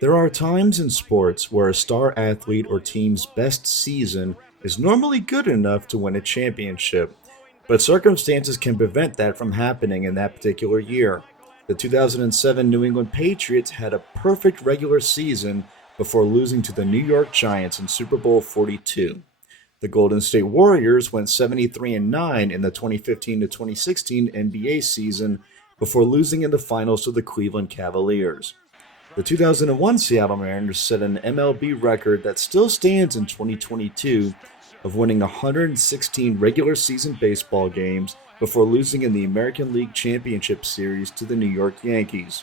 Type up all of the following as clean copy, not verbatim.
There are times in sports where a star athlete or team's best season is normally good enough to win a championship, but circumstances can prevent that from happening in that particular year. The 2007 New England Patriots had a perfect regular season before losing to the New York Giants in Super Bowl 42. The Golden State Warriors went 73-9 in the 2015 to 2016 NBA season before losing in the finals to the Cleveland Cavaliers. The 2001 Seattle Mariners set an MLB record that still stands in 2022 of winning 116 regular season baseball games before losing in the American League Championship Series to the New York Yankees.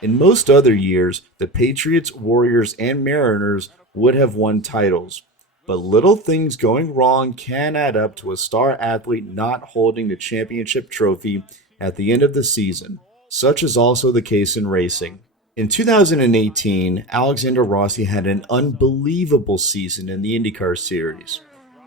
In most other years, the Patriots, Warriors, and Mariners would have won titles, but little things going wrong can add up to a star athlete not holding the championship trophy at the end of the season. Such is also the case in racing. In 2018, Alexander Rossi had an unbelievable season in the IndyCar series.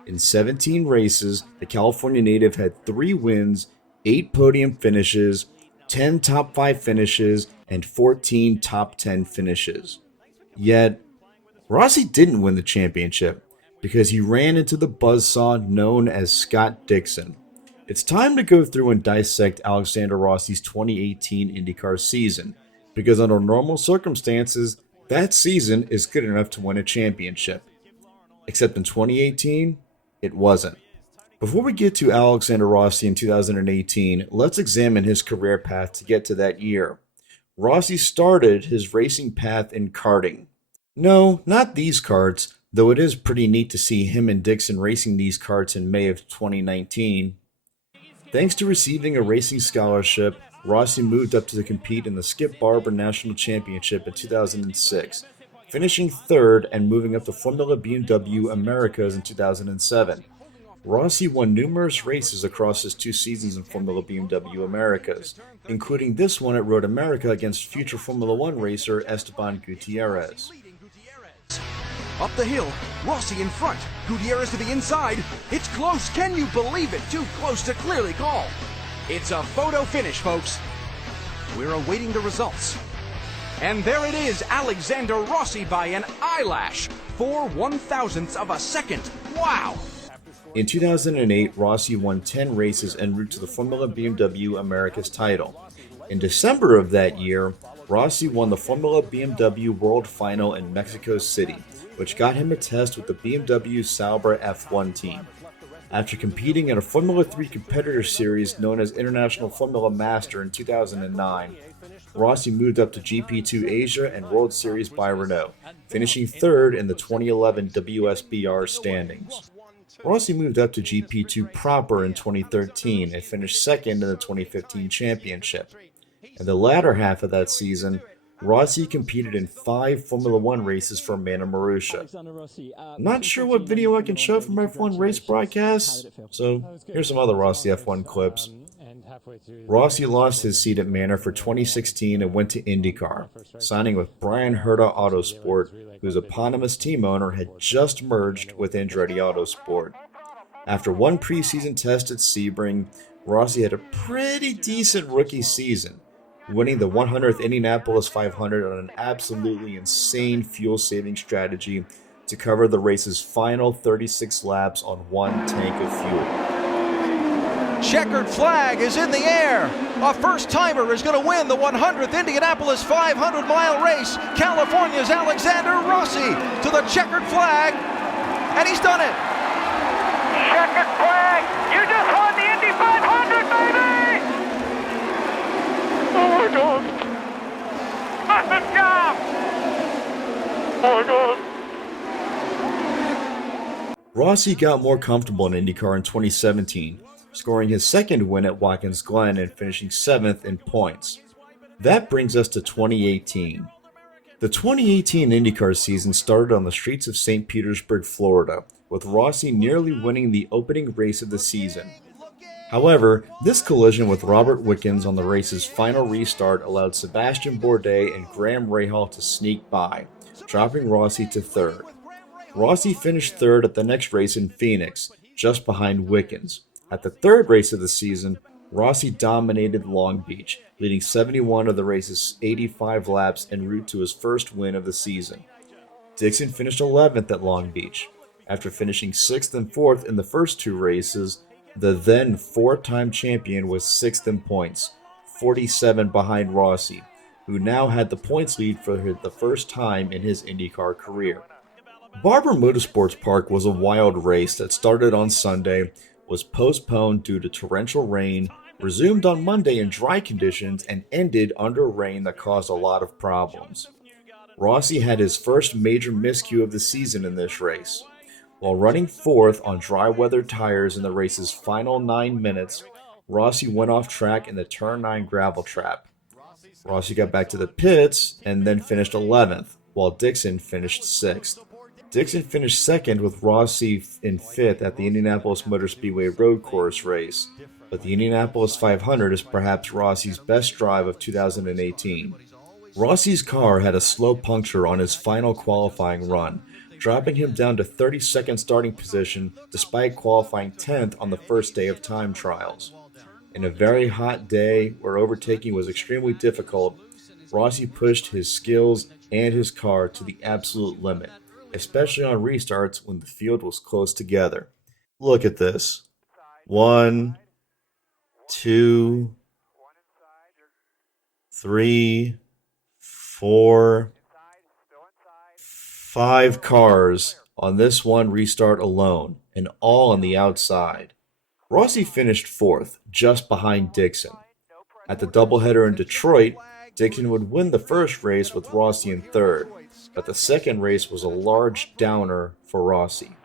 In 17 races, the California native had 3 wins, 8 podium finishes, 10 top 5 finishes, and 14 top 10 finishes. Yet, Rossi didn't win the championship because he ran into the buzzsaw known as Scott Dixon. It's time to go through and dissect Alexander Rossi's 2018 IndyCar season, because under normal circumstances, that season is good enough to win a championship. Except in 2018, it wasn't. Before we get to Alexander Rossi in 2018, let's examine his career path to get to that year. Rossi started his racing path in karting. No, not these karts, though it is pretty neat to see him and Dixon racing these karts in May of 2019. Thanks to receiving a racing scholarship, Rossi moved up to compete in the Skip Barber National Championship in 2006, finishing third and moving up to Formula BMW Americas in 2007. Rossi won numerous races across his 2 seasons in Formula BMW Americas, including this one at Road America against future Formula One racer Esteban Gutierrez. Up the hill, Rossi in front, Gutierrez to the inside. It's close, can you believe it? Too close to clearly call. It's a photo finish, folks. We're awaiting the results. And there it is, Alexander Rossi by an eyelash. 4/1000ths of a second. Wow! In 2008, Rossi won 10 races en route to the Formula BMW Americas title. In December of that year, Rossi won the Formula BMW World Final in Mexico City, which got him a test with the BMW Sauber F1 team. After competing in a Formula 3 competitor series known as International Formula Master in 2009, Rossi moved up to GP2 Asia and World Series by Renault, finishing third in the 2011 WSBR standings. Rossi moved up to GP2 proper in 2013 and finished second in the 2015 championship. In the latter half of that season, Rossi competed in 5 Formula One races for Manor Marussia. I'm not sure what video I can show from F1 race broadcasts, so here's some other Rossi F1 clips. Rossi lost his seat at Manor for 2016 and went to IndyCar, signing with Brian Herta Autosport, whose eponymous team owner had just merged with Andretti Autosport. After one preseason test at Sebring, Rossi had a pretty decent rookie season, winning the 100th Indianapolis 500 on an absolutely insane fuel-saving strategy to cover the race's final 36 laps on 1 tank of fuel. Checkered flag is in the air. A first-timer is going to win the 100th Indianapolis 500-mile race. California's Alexander Rossi to the checkered flag, and he's done it. Checkered flag, you just won the Indy 500, baby! Oh my God! Awesome job! Oh my God! Rossi got more comfortable in IndyCar in 2017, scoring his second win at Watkins Glen and finishing 7th in points. That brings us to 2018. The 2018 IndyCar season started on the streets of St. Petersburg, Florida, with Rossi nearly winning the opening race of the season. However, this collision with Robert Wickens on the race's final restart allowed Sebastian Bourdais and Graham Rahal to sneak by, dropping Rossi to third. Rossi finished third at the next race in Phoenix, just behind Wickens. At the third race of the season, Rossi dominated Long Beach, leading 71 of the race's 85 laps en route to his first win of the season. Dixon finished 11th at Long Beach. After finishing 6th and 4th in the first two races, the then four-time champion was 6th in points, 47 behind Rossi, who now had the points lead for the first time in his IndyCar career. Barber Motorsports Park was a wild race that started on Sunday, was postponed due to torrential rain, resumed on Monday in dry conditions, and ended under rain that caused a lot of problems. Rossi had his first major miscue of the season in this race. While running fourth on dry weather tires in the race's final 9 minutes, Rossi went off track in the Turn 9 gravel trap. Rossi got back to the pits and then finished 11th, while Dixon finished 6th. Dixon finished second with Rossi in 5th at the Indianapolis Motor Speedway road course race, but the Indianapolis 500 is perhaps Rossi's best drive of 2018. Rossi's car had a slow puncture on his final qualifying run, dropping him down to 32nd starting position despite qualifying 10th on the first day of time trials. In a very hot day where overtaking was extremely difficult, Rossi pushed his skills and his car to the absolute limit, especially on restarts when the field was close together. Look at this. 1, 2, 3, 4, 5 cars on this one restart alone, and all on the outside. Rossi finished 4th, just behind Dixon. At the doubleheader in Detroit, Dixon would win the first race with Rossi in 3rd, but the second race was a large downer for Rossi.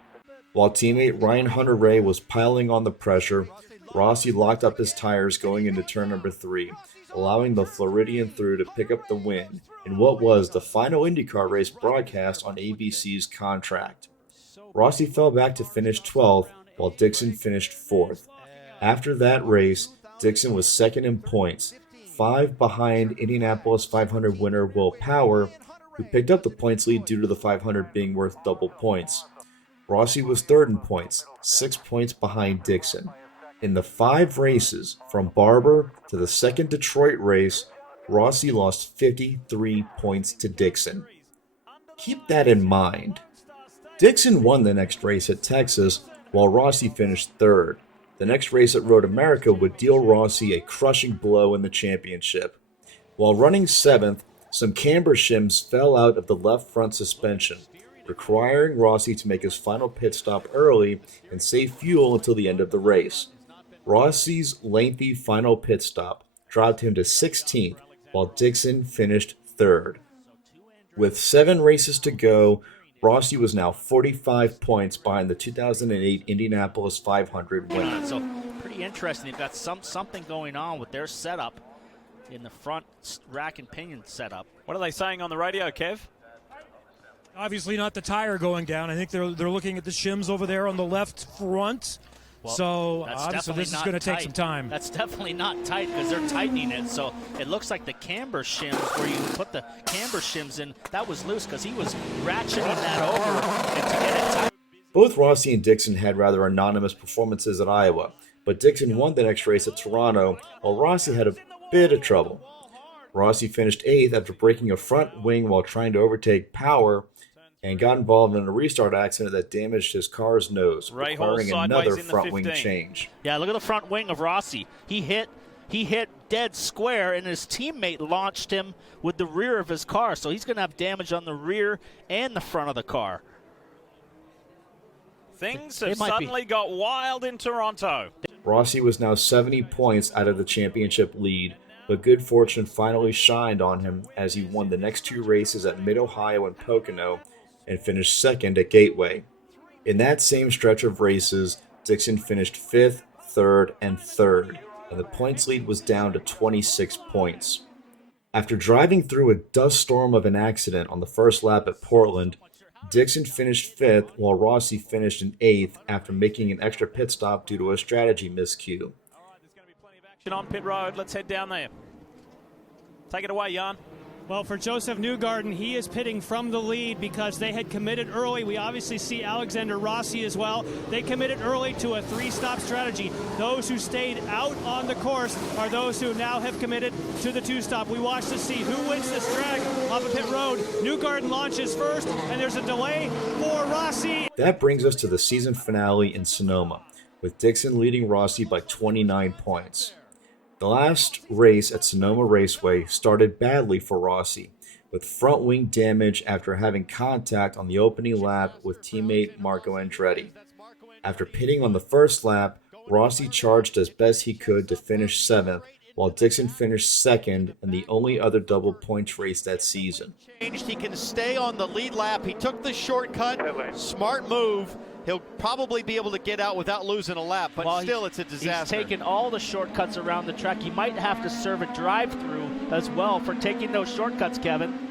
While teammate Ryan Hunter-Reay was piling on the pressure, Rossi locked up his tires going into turn number 3, allowing the Floridian through to pick up the win in what was the final IndyCar race broadcast on ABC's contract. Rossi fell back to finish 12th, while Dixon finished 4th. After that race, Dixon was second in points, 5 behind Indianapolis 500 winner Will Power, who picked up the points lead due to the 500 being worth double points. Rossi was third in points, 6 points behind Dixon. In the 5 races, from Barber to the second Detroit race, Rossi lost 53 points to Dixon. Keep that in mind. Dixon won the next race at Texas, while Rossi finished 3rd. The next race at Road America would deal Rossi a crushing blow in the championship. While running 7th, some camber shims fell out of the left front suspension, requiring Rossi to make his final pit stop early and save fuel until the end of the race. Rossi's lengthy final pit stop dropped him to 16th, while Dixon finished 3rd. With 7 races to go, Rossi was now 45 points behind the 2008 Indianapolis 500 winner. So pretty interesting. They've got something going on with their setup in the front rack and pinion setup. What are they saying on the radio, Kev? Obviously not the tire going down. I think they're looking at the shims over there on the left front. Well, so obviously this is going to take some time. That's definitely not tight because they're tightening it. So it looks like the camber shims, where you put the camber shims in, that was loose because he was ratcheting that over and to get it tight. Both Rossi and Dixon had rather anonymous performances at Iowa, but Dixon won the next race at Toronto, while Rossi had a bit of trouble. Rossi finished 8th after breaking a front wing while trying to overtake Power, and got involved in a restart accident that damaged his car's nose, requiring another front wing change. Yeah, look at the front wing of Rossi. He hit dead square, and his teammate launched him with the rear of his car, so he's going to have damage on the rear and the front of the car. Things have suddenly got wild in Toronto. Rossi was now 70 points out of the championship lead, but good fortune finally shined on him as he won the next 2 races at Mid-Ohio and Pocono, and finished 2nd at Gateway. In that same stretch of races, Dixon finished 5th, 3rd, and 3rd, and the points lead was down to 26 points. After driving through a dust storm of an accident on the first lap at Portland, Dixon finished 5th while Rossi finished in 8th after making an extra pit stop due to a strategy miscue. There's going to be plenty of action on pit road. Let's head down there. Take it away, Jan. Well, for Joseph Newgarden, he is pitting from the lead because they had committed early. We obviously see Alexander Rossi as well. They committed early to a three-stop strategy. Those who stayed out on the course are those who now have committed to the two-stop. We watch to see who wins this drag off of pit road. Newgarden launches first, and there's a delay for Rossi. That brings us to the season finale in Sonoma, with Dixon leading Rossi by 29 points. The last race at Sonoma Raceway started badly for Rossi, with front wing damage after having contact on the opening lap with teammate Marco Andretti. After pitting on the first lap, Rossi charged as best he could to finish 7th, while Dixon finished 2nd in the only other double points race that season. He can stay on the lead lap. He took the shortcut. Smart move. He'll probably be able to get out without losing a lap, but still it's a disaster. He's taken all the shortcuts around the track. He might have to serve a drive-through as well for taking those shortcuts, Kevin.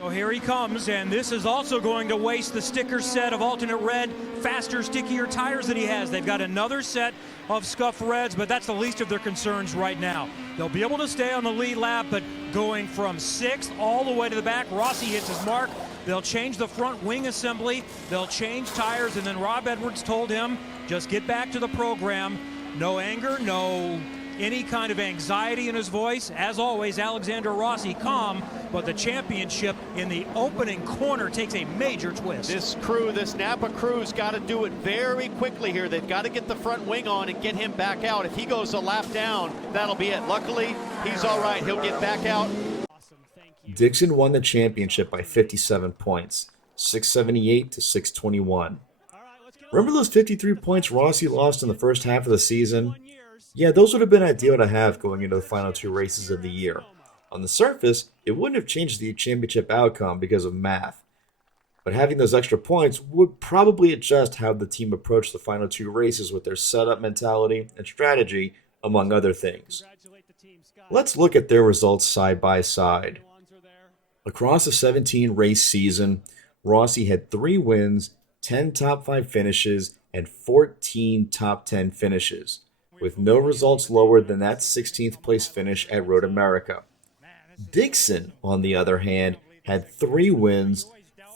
So here he comes, and this is also going to waste the sticker set of alternate red, faster, stickier tires that he has. They've got another set of scuff reds, but that's the least of their concerns right now. They'll be able to stay on the lead lap, but going from 6th all the way to the back, Rossi hits his mark. They'll change the front wing assembly, they'll change tires, and then Rob Edwards told him, just get back to the program. No anger, no any kind of anxiety in his voice. As always, Alexander Rossi calm, but the championship in the opening corner takes a major twist. This Napa crew's got to do it very quickly here. They've got to get the front wing on and get him back out. If he goes a lap down, that'll be it. Luckily, he's all right. He'll get back out. Dixon won the championship by 57 points, 678 to 621. Remember those 53 points Rossi lost in the first half of the season? Yeah, those would have been ideal to have going into the final 2 races of the year. On the surface, it wouldn't have changed the championship outcome because of math. But having those extra points would probably adjust how the team approached the final 2 races with their setup mentality and strategy, among other things. Let's look at their results side by side. Across a 17-race season, Rossi had 3 wins, 10 top 5 finishes, and 14 top 10 finishes, with no results lower than that 16th place finish at Road America. Dixon, on the other hand, had 3 wins,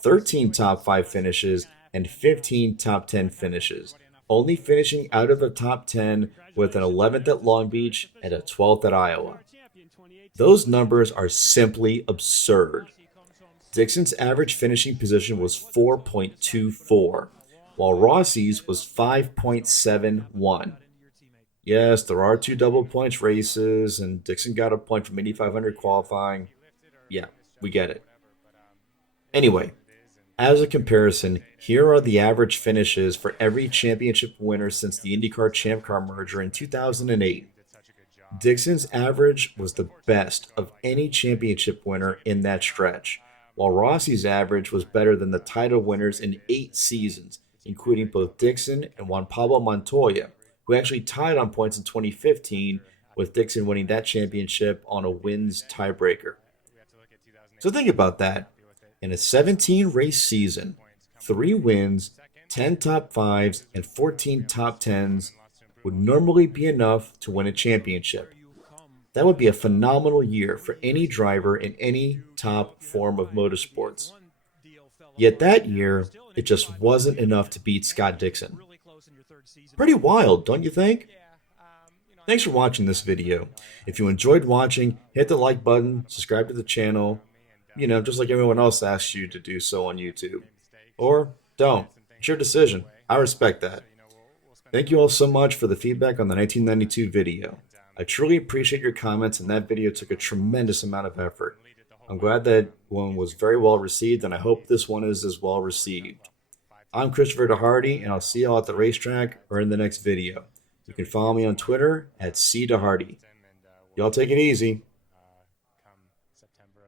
13 top 5 finishes, and 15 top 10 finishes, only finishing out of the top 10 with an 11th at Long Beach and a 12th at Iowa. Those numbers are simply absurd. Dixon's average finishing position was 4.24, while Rossi's was 5.71. Yes, there are 2 double points races, and Dixon got a point from Indy 500 qualifying. Yeah, we get it. Anyway, as a comparison, here are the average finishes for every championship winner since the IndyCar Champ Car merger in 2008. Dixon's average was the best of any championship winner in that stretch, while Rossi's average was better than the title winners in 8 seasons, including both Dixon and Juan Pablo Montoya, who actually tied on points in 2015, with Dixon winning that championship on a wins tiebreaker. So think about that. In a 17-race season, 3 wins, 10 top 5s, and 14 top 10s would normally be enough to win a championship. That would be a phenomenal year for any driver in any top form of motorsports. Yet that year, it just wasn't enough to beat Scott Dixon. Pretty wild, don't you think? Thanks for watching this video. If you enjoyed watching, hit the like button, subscribe to the channel, just like everyone else asks you to do so on YouTube. Or don't. It's your decision. I respect that. Thank you all so much for the feedback on the 1992 video. I truly appreciate your comments, and that video took a tremendous amount of effort. I'm glad that one was very well received, and I hope this one is as well received. I'm Christopher DeHardy, and I'll see y'all at the racetrack or in the next video. You can follow me on Twitter at @CDeHardy. Y'all take it easy.